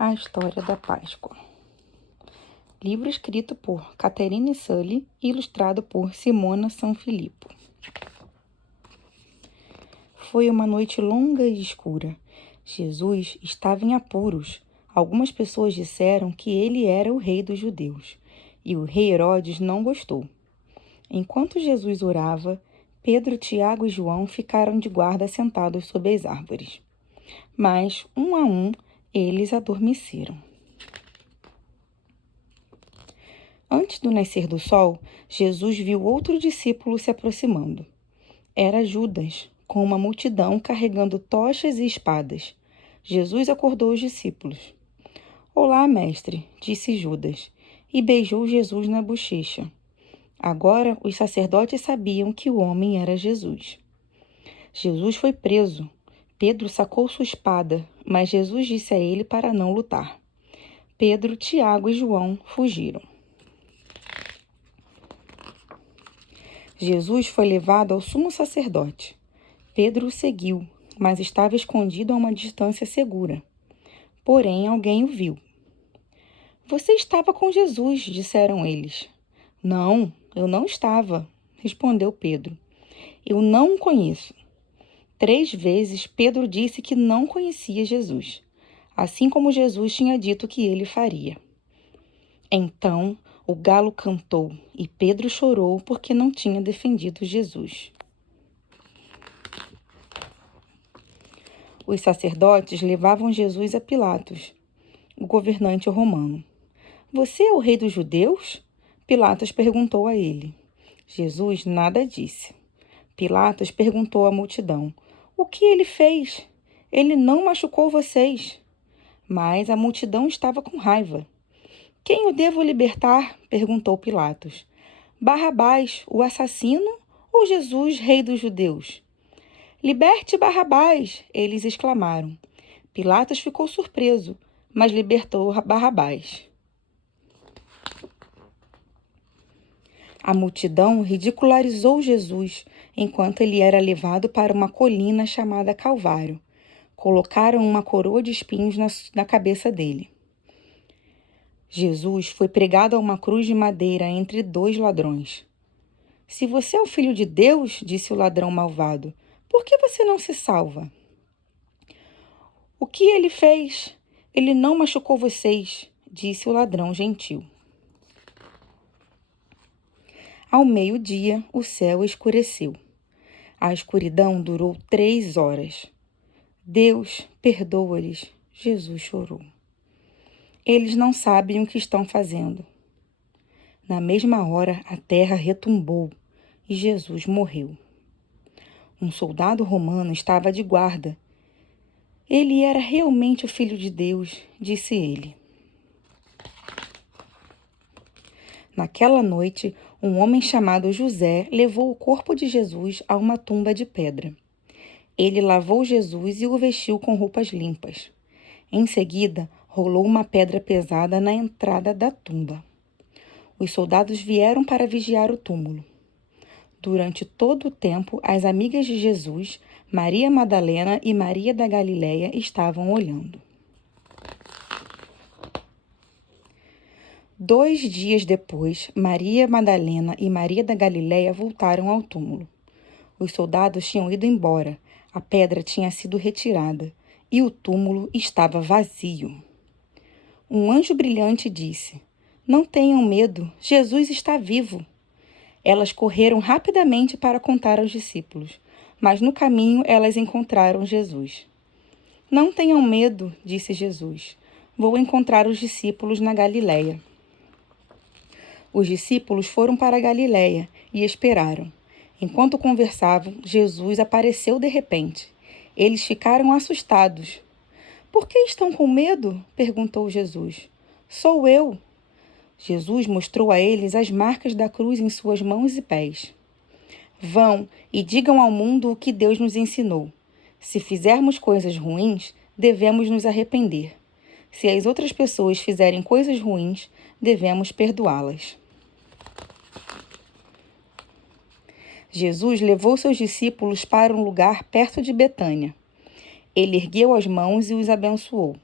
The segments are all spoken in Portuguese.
A História da Páscoa. Livro escrito por Catherine Sully e ilustrado por Simona Sanfilippo. Foi uma noite longa e escura. Jesus estava em apuros. Algumas pessoas disseram que ele era o rei dos judeus, e o rei Herodes não gostou. Enquanto Jesus orava, Pedro, Tiago e João ficaram de guarda sentados sob as árvores. Mas, um a um, eles adormeceram. Antes do nascer do sol, Jesus viu outro discípulo se aproximando. Era Judas, com uma multidão carregando tochas e espadas. Jesus acordou os discípulos. "Olá, mestre", disse Judas, e beijou Jesus na bochecha. Agora os sacerdotes sabiam que o homem era Jesus. Jesus foi preso. Pedro sacou sua espada, mas Jesus disse a ele para não lutar. Pedro, Tiago e João fugiram. Jesus foi levado ao sumo sacerdote. Pedro o seguiu, mas estava escondido a uma distância segura. Porém, alguém o viu. "Você estava com Jesus", disseram eles. "Não, eu não estava", respondeu Pedro. "Eu não o conheço." 3 vezes Pedro disse que não conhecia Jesus, assim como Jesus tinha dito que ele faria. Então, o galo cantou e Pedro chorou porque não tinha defendido Jesus. Os sacerdotes levavam Jesus a Pilatos, o governante romano. "Você é o rei dos judeus?" Pilatos perguntou a ele. Jesus nada disse. Pilatos perguntou à multidão: "O que ele fez? Ele não machucou vocês." Mas a multidão estava com raiva. "Quem o devo libertar?" perguntou Pilatos. "Barrabás, o assassino, ou Jesus, rei dos judeus?" "Liberte Barrabás!" eles exclamaram. Pilatos ficou surpreso, mas libertou Barrabás. A multidão ridicularizou Jesus enquanto ele era levado para uma colina chamada Calvário. Colocaram uma coroa de espinhos na cabeça dele. Jesus foi pregado a uma cruz de madeira entre 2 ladrões. "Se você é o filho de Deus", disse o ladrão malvado, "por que você não se salva?" "O que ele fez? Ele não machucou vocês", disse o ladrão gentil. Ao meio-dia, o céu escureceu. A escuridão durou 3 horas. "Deus, perdoa-lhes", Jesus chorou. "Eles não sabem o que estão fazendo." Na mesma hora, a terra retumbou e Jesus morreu. Um soldado romano estava de guarda. "Ele era realmente o Filho de Deus", disse ele. Naquela noite, um homem chamado José levou o corpo de Jesus a uma tumba de pedra. Ele lavou Jesus e o vestiu com roupas limpas. Em seguida, rolou uma pedra pesada na entrada da tumba. Os soldados vieram para vigiar o túmulo. Durante todo o tempo, as amigas de Jesus, Maria Madalena e Maria da Galileia, estavam olhando. 2 dias depois, Maria Madalena e Maria da Galileia voltaram ao túmulo. Os soldados tinham ido embora, a pedra tinha sido retirada e o túmulo estava vazio. Um anjo brilhante disse: "Não tenham medo, Jesus está vivo." Elas correram rapidamente para contar aos discípulos, mas no caminho elas encontraram Jesus. "Não tenham medo", disse Jesus. "Vou encontrar os discípulos na Galileia." Os discípulos foram para a Galileia e esperaram. Enquanto conversavam, Jesus apareceu de repente. Eles ficaram assustados. "Por que estão com medo?" perguntou Jesus. "Sou eu." Jesus mostrou a eles as marcas da cruz em suas mãos e pés. "Vão e digam ao mundo o que Deus nos ensinou. Se fizermos coisas ruins, devemos nos arrepender. Se as outras pessoas fizerem coisas ruins, devemos perdoá-las." Jesus levou seus discípulos para um lugar perto de Betânia. Ele ergueu as mãos e os abençoou.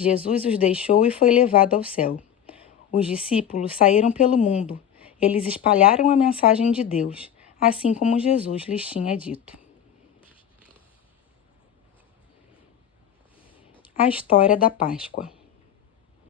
Jesus os deixou e foi levado ao céu. Os discípulos saíram pelo mundo. Eles espalharam a mensagem de Deus, assim como Jesus lhes tinha dito. A história da Páscoa.